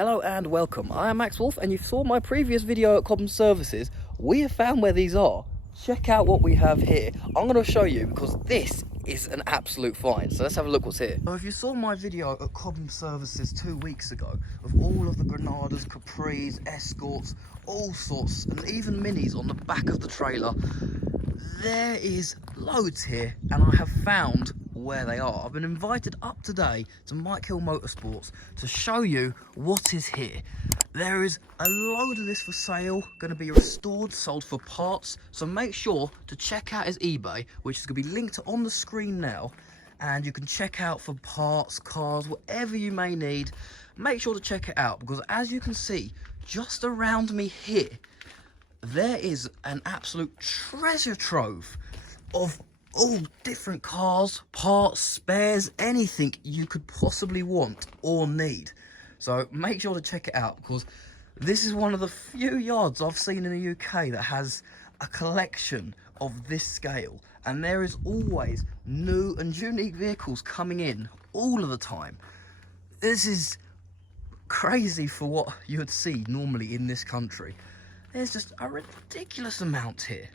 Hello and welcome. I am Max Wolf, and you saw my previous video at Cobham Services. We have found where these are. Check out what we have here. I'm going to show you because this is an absolute find. So let's have a look what's here. So if you saw my video at Cobham Services 2 weeks ago of all of the Granadas, Capris, Escorts, all sorts, and even Minis on the back of the trailer, there is loads here, and I have found where they are. I've been invited up today to Mike Hill Motorsports to show you what is here. There is a load of this for sale, going to be restored, sold for parts, so make sure to check out his eBay, which is going to be linked on the screen now, and you can check out for parts, cars, whatever you may need. Make sure to check it out, because as you can see just around me here, there is an absolute treasure trove of all different cars, parts, spares, anything you could possibly want or need. So make sure to check it out, because this is one of the few yards I've seen in the UK that has a collection of this scale, and there is always new and unique vehicles coming in all of the time. This is crazy for what you would see normally in this country. There's just a ridiculous amount here.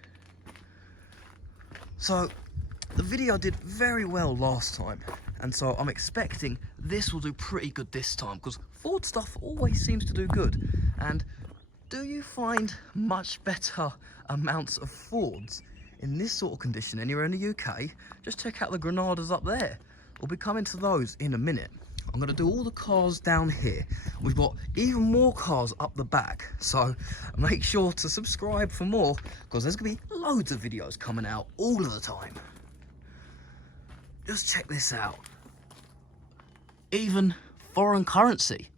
So the video did very well last time, and so I'm expecting this will do pretty good this time, because Ford stuff always seems to do good. And do you find much better amounts of Fords in this sort of condition anywhere in the UK? Just check out the Granadas up there. We'll be coming to those in a minute. I'm going to do all the cars down here. We've got even more cars up the back, so make sure to subscribe for more, because there's going to be loads of videos coming out all of the time. Just check this out. Even foreign currency.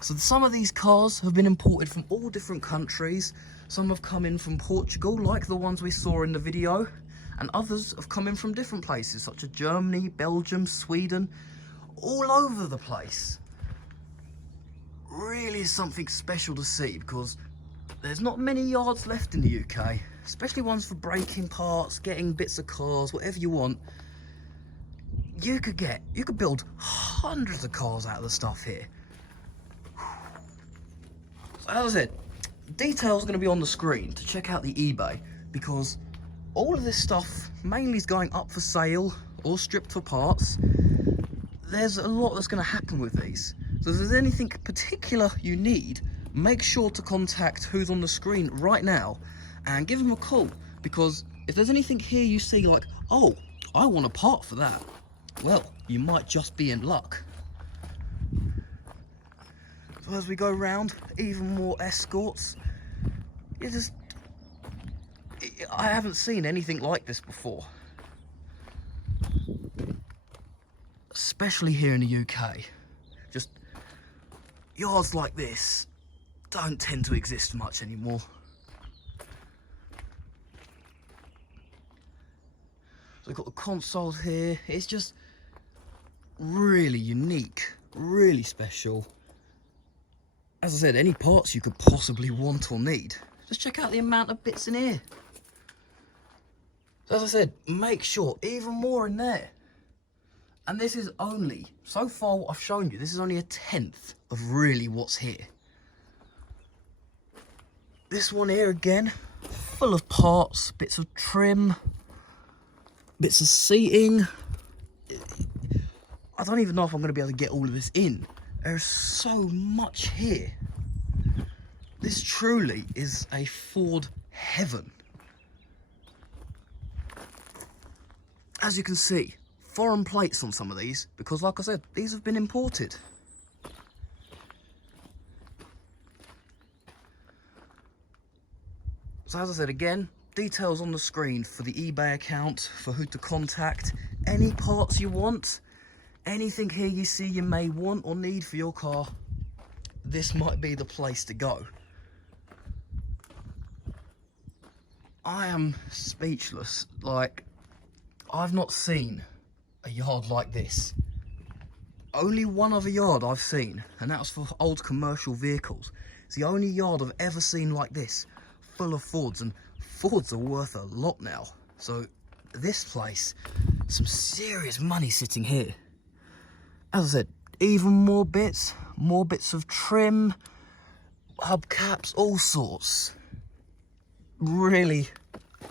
So some of these cars have been imported from all different countries. Some have come in from Portugal, like the ones we saw in the video, and others have come in from different places, such as Germany, Belgium, Sweden, all over the place. Really is something special to see, because there's not many yards left in the UK, especially ones for breaking parts, getting bits of cars, whatever you want. You could build hundreds of cars out of the stuff here. So as I said, details are going to be on the screen to check out the eBay, because all of this stuff mainly is going up for sale or stripped for parts. There's a lot that's going to happen with these. So if there's anything particular you need, make sure to contact who's on the screen right now and give them a call, because if there's anything here you see like, oh, I want a part for that, well, you might just be in luck. So as we go round, even more Escorts. I haven't seen anything like this before. Especially here in the UK. Just yards like this don't tend to exist much anymore. So we've got the consoles here. It's just really unique, really special. As I said, any parts you could possibly want or need. Just check out the amount of bits in here. So as I said, make sure, even more in there. And this is only, so far what I've shown you, this is only a 1/10 of really what's here. This one here again, full of parts, bits of trim, bits of seating. I don't even know if I'm going to be able to get all of this in. There's so much here. This truly is a Ford heaven. As you can see, foreign plates on some of these, because like I said, these have been imported. So as I said again, details on the screen for the eBay account, for who to contact, any parts you want, anything here you see you may want or need for your car, this might be the place to go. I am speechless. Like, I've not seen a yard like this. Only one other yard I've seen, and that was for old commercial vehicles. It's the only yard I've ever seen like this, full of Fords, and Fords are worth a lot now. So this place, some serious money sitting here. As I said, even more bits of trim, hubcaps, all sorts. Really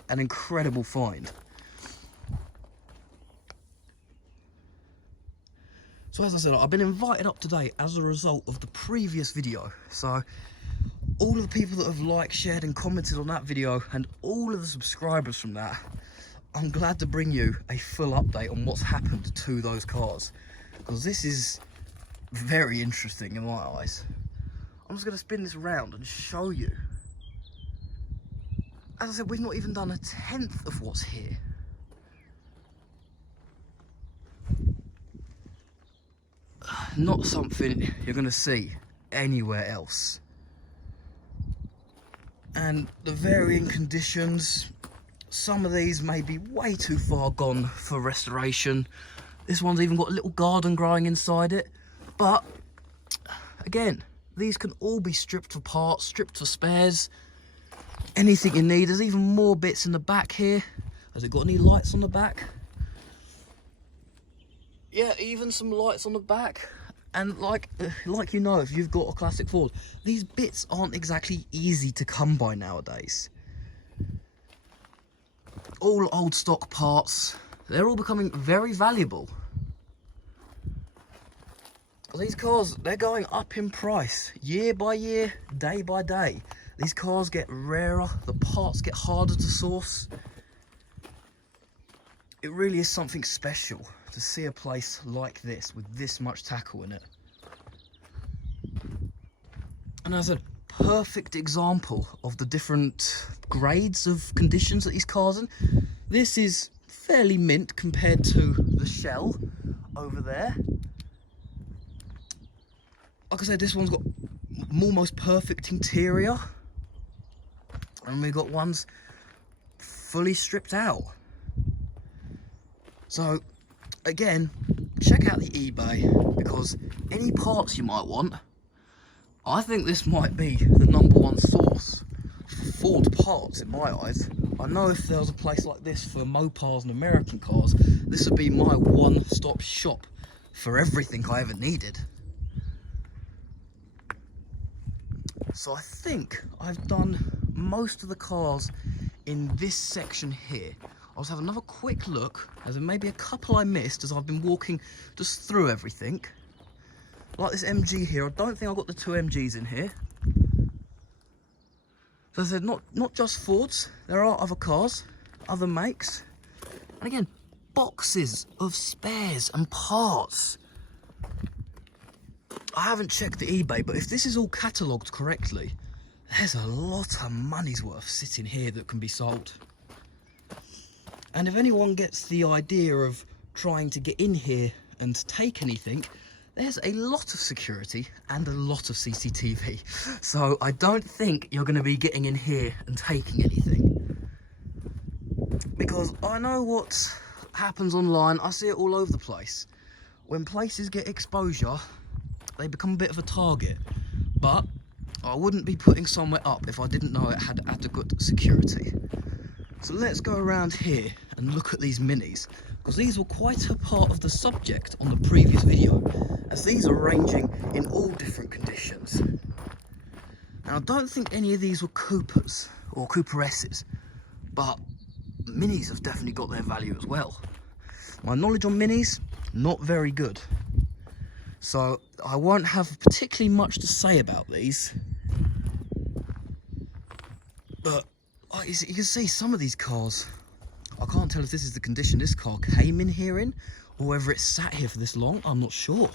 an incredible find. So as I said, I've been invited up today as a result of the previous video. So all of the people that have liked, shared and commented on that video, and all of the subscribers from that, I'm glad to bring you a full update on what's happened to those cars, because this is very interesting in my eyes. I'm just going to spin this around and show you. As I said, we've not even done 1/10 of what's here. Not something you're going to see anywhere else. And the varying conditions, some of these may be way too far gone for restoration. This one's even got a little garden growing inside it. But again, these can all be stripped for parts, stripped for spares, anything you need. There's even more bits in the back here. Has it got any lights on the back? Yeah, even some lights on the back. And like you know, if you've got a classic Ford, these bits aren't exactly easy to come by nowadays. All old stock parts, they're all becoming very valuable. These cars, they're going up in price year by year, day by day. These cars get rarer, the parts get harder to source. It really is something special to see a place like this with this much tackle in it. And as a perfect example of the different grades of conditions that these cars are in, this is fairly mint compared to the shell over there. Like I said, this one's got almost perfect interior, and we've got ones fully stripped out. So again, check out the eBay, because any parts you might want, I think this might be the #1 source for Ford parts in my eyes. I know if there was a place like this for Mopars and American cars, this would be my one-stop shop for everything I ever needed. So I think I've done most of the cars in this section here. I'll just have another quick look, as there may be a couple I missed as I've been walking just through everything. Like this MG here, I don't think I've got the 2 MGs in here. So as I said, not just Fords, there are other cars, other makes. And again, boxes of spares and parts. I haven't checked the eBay, but if this is all catalogued correctly, there's a lot of money's worth sitting here that can be sold. And if anyone gets the idea of trying to get in here and take anything, there's a lot of security and a lot of CCTV. So I don't think you're going to be getting in here and taking anything. Because I know what happens online, I see it all over the place. When places get exposure, they become a bit of a target. But I wouldn't be putting somewhere up if I didn't know it had adequate security. So let's go around here and look at these minis, because these were quite a part of the subject on the previous video, as these are ranging in all different conditions. Now I don't think any of these were Coopers or Cooper S's, but minis have definitely got their value as well. My knowledge on minis, not very good. So I won't have particularly much to say about these. But you can see some of these cars, I can't tell if this is the condition this car came in here in, or whether it sat here for this long, I'm not sure.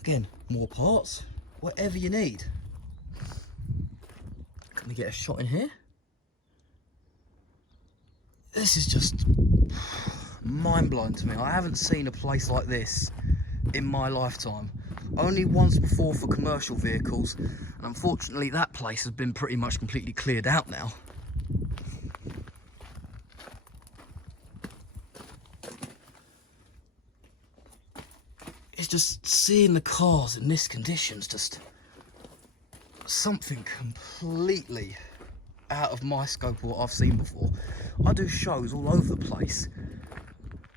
Again, more parts, whatever you need. Can we get a shot in here? This is just mind-blowing to me. I haven't seen a place like this in my lifetime. Only once before for commercial vehicles, and unfortunately that place has been pretty much completely cleared out now. It's just seeing the cars in this condition is just something completely out of my scope of what I've seen before. I do shows all over the place,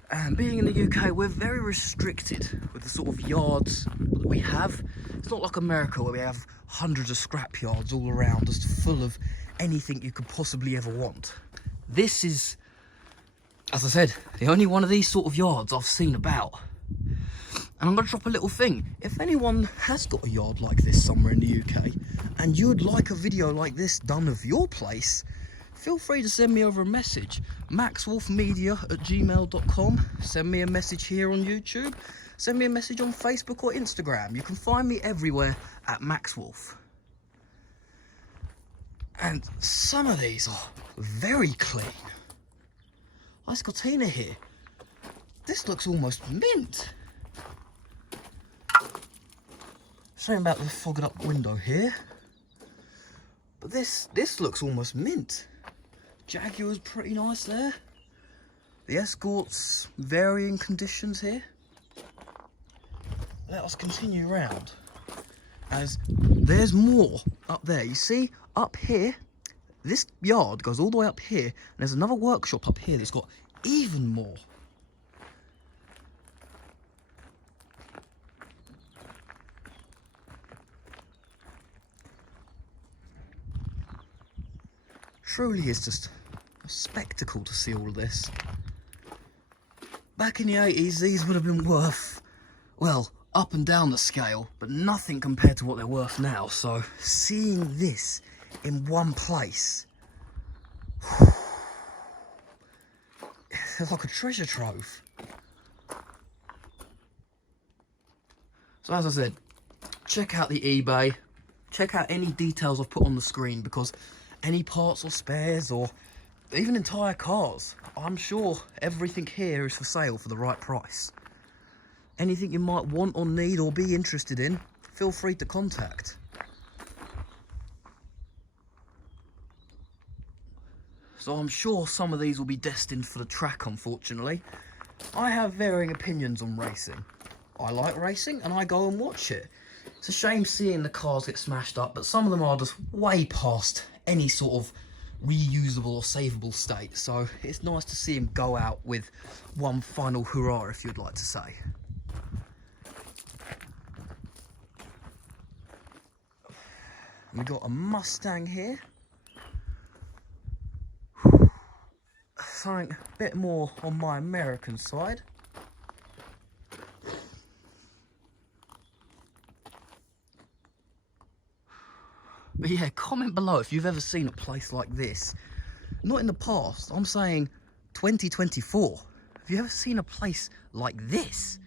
And being in the UK, we're very restricted with the sort of yards that we have. It's not like America where we have hundreds of scrap yards all around, just full of anything you could possibly ever want. This is, as I said, the only one of these sort of yards I've seen about. And I'm going to drop a little thing. If anyone has got a yard like this somewhere in the UK, and you'd like a video like this done of your place, feel free to send me over a message. maxwolfmedia@gmail.com. Send me a message here on YouTube. Send me a message on Facebook or Instagram. You can find me everywhere at maxwolf. And some of these are very clean. Nice Cortina here. This looks almost mint. Shame about the fogged up window here. But this looks almost mint. Jaguar's pretty nice there. The Escort's varying conditions here. Let us continue round, as there's more up there. You see, up here, this yard goes all the way up here, and there's another workshop up here that's got even more. Truly is just a spectacle to see all of this. Back in the 80s, these would have been worth, well, up and down the scale, but nothing compared to what they're worth now. So seeing this in one place, it's like a treasure trove. So as I said, check out the eBay, check out any details I've put on the screen, because any parts or spares or even entire cars, I'm sure everything here is for sale for the right price. Anything you might want or need or be interested in, feel free to contact. So I'm sure some of these will be destined for the track, unfortunately. I have varying opinions on racing. I like racing and I go and watch it. It's a shame seeing the cars get smashed up, but some of them are just way past any sort of reusable or savable state. So it's nice to see them go out with one final hurrah, if you'd like to say. We got a Mustang here. Something a bit more on my American side. But yeah, comment below if you've ever seen a place like this. Not in the past, I'm saying 2024. Have you ever seen a place like this?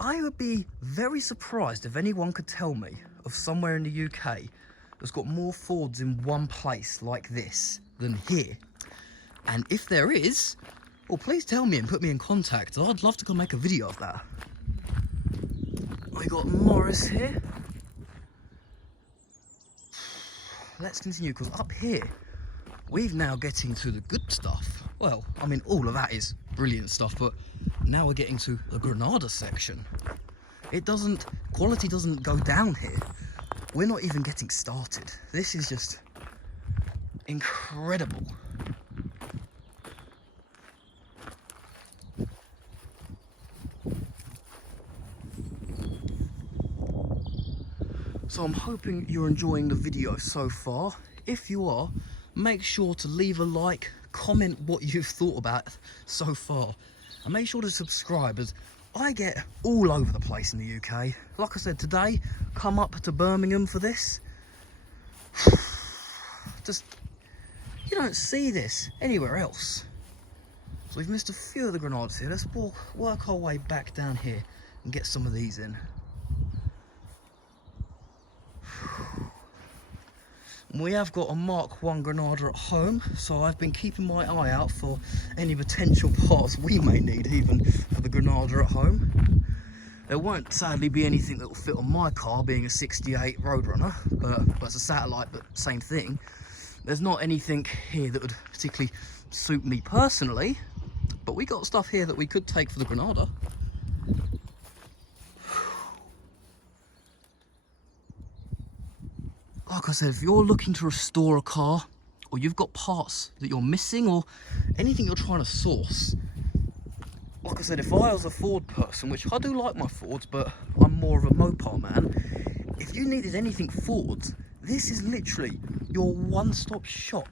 I would be very surprised if anyone could tell me of somewhere in the UK that's got more Fords in one place like this than here. And if there is, well, please tell me and put me in contact. I'd love to go make a video of that. We got Morris here. Let's continue, because up here, we're now getting to the good stuff. Well, I mean, all of that is brilliant stuff, but now we're getting to the Granada section. Quality doesn't go down here. We're not even getting started. This is just incredible. So I'm hoping you're enjoying the video so far. If you are, make sure to leave a like, comment what you've thought about it so far, and make sure to subscribe, as I get all over the place in the UK. Like I said, today, come up to Birmingham for this. Just, you don't see this anywhere else. So we've missed a few of the Granadas here. Let's work our way back down here and get some of these in. We have got a Mark 1 Granada at home, so I've been keeping my eye out for any potential parts we may need, even for the Granada at home. There won't sadly be anything that will fit on my car, being a 68 Roadrunner, but it's a satellite, but same thing. There's not anything here that would particularly suit me personally, but we got stuff here that we could take for the Granada. Like I said, if you're looking to restore a car, or you've got parts that you're missing, or anything you're trying to source, like I said, if I was a Ford person, which I do like my Fords, but I'm more of a Mopar man, if you needed anything Fords, this is literally your one-stop shop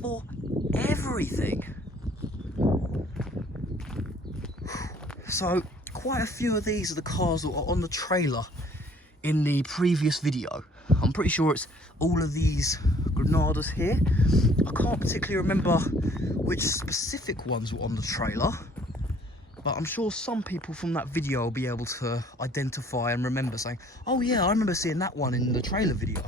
for everything. So quite a few of these are the cars that are on the trailer in the previous video. I'm pretty sure it's all of these Granadas here. I can't particularly remember which specific ones were on the trailer, but I'm sure some people from that video will be able to identify and remember saying, oh yeah, I remember seeing that one in the trailer video.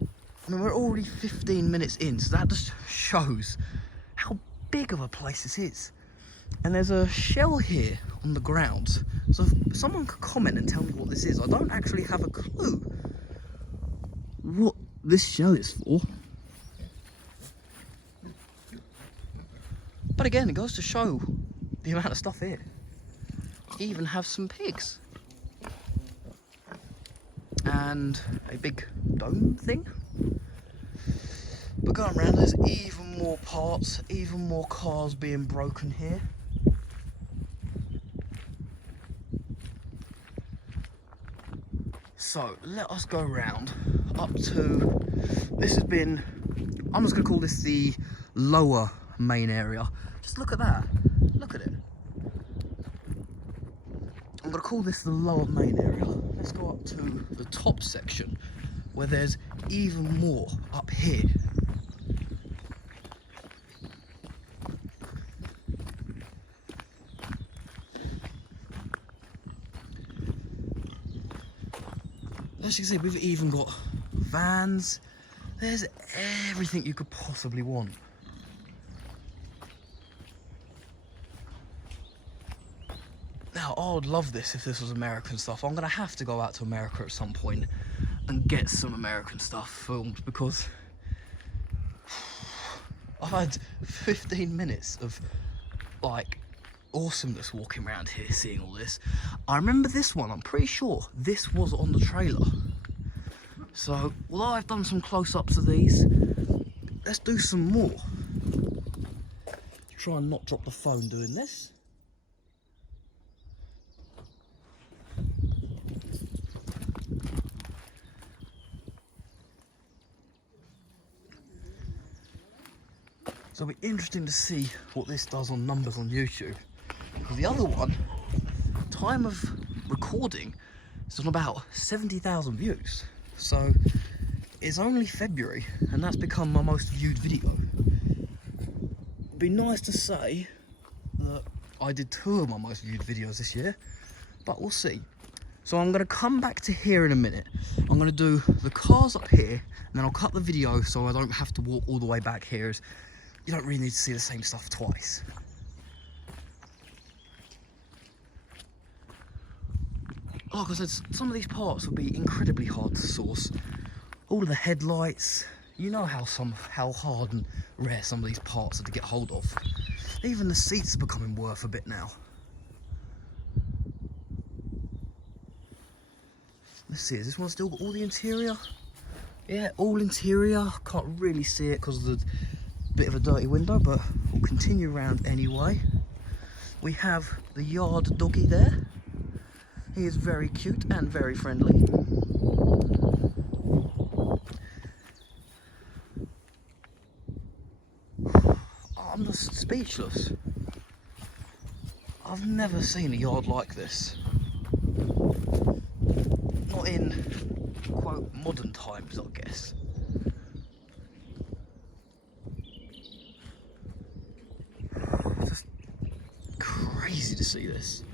I mean, we're already 15 minutes in, so that just shows how big of a place this is. And there's a shell here on the ground, so if someone could comment and tell me what this is. I don't actually have a clue what this shell is for. But again, it goes to show the amount of stuff here. You even have some pigs. And a big dome thing. But going around, there's even more parts, even more cars being broken here. So let us go round up to, this has been, I'm just going to call this the lower main area. Just look at that, look at it. I'm going to call this the lower main area. Let's go up to the top section where there's even more up here. As you can see, we've even got vans. There's everything you could possibly want. Now, I would love this if this was American stuff. I'm gonna have to go out to America at some point and get some American stuff filmed, because I've had 15 minutes of like awesomeness walking around here seeing all this. I remember this one, I'm pretty sure this was on the trailer. So although I've done some close-ups of these, let's do some more. Try and not drop the phone doing this. So it'll be interesting to see what this does on numbers on YouTube. The other one, time of recording, is on about 70,000 views. So it's only February and that's become my most viewed video. It'd be nice to say that I did 2 of my most viewed videos this year, but we'll see. So I'm going to come back to here in a minute. I'm going to do the cars up here and then I'll cut the video so I don't have to walk all the way back here. You don't really need to see the same stuff twice. Like I said, some of these parts will be incredibly hard to source. All of the headlights, you know how hard and rare some of these parts are to get hold of. Even the seats are becoming worth a bit now. Let's see, has this one still got all the interior? Yeah, all interior. Can't really see it because of the bit of a dirty window, but we'll continue around anyway. We have the yard doggy there. He is very cute and very friendly. I'm just speechless. I've never seen a yard like this. Not in, quote, modern times, I guess. It's just crazy to see this.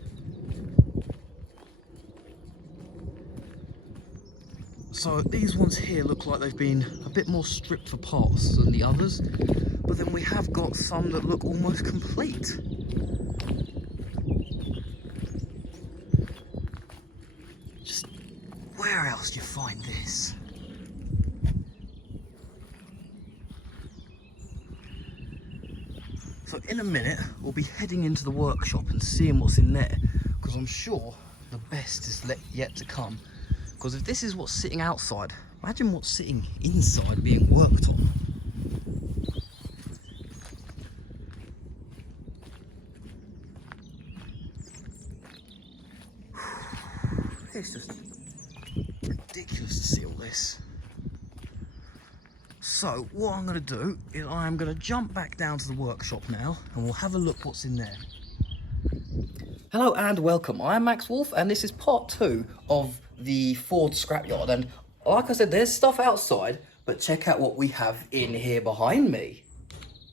So these ones here look like they've been a bit more stripped for parts than the others, but then we have got some that look almost complete. Just where else do you find this? So in a minute we'll be heading into the workshop and seeing what's in there, because I'm sure the best is yet to come. Because if this is what's sitting outside, imagine what's sitting inside being worked on. It's just ridiculous to see all this. So what I'm going to do is I am going to jump back down to the workshop now and we'll have a look what's in there. Hello and welcome, I am Max Wolf and this is part 2 of the Ford scrapyard, and like I said, there's stuff outside, but check out what we have in here behind me.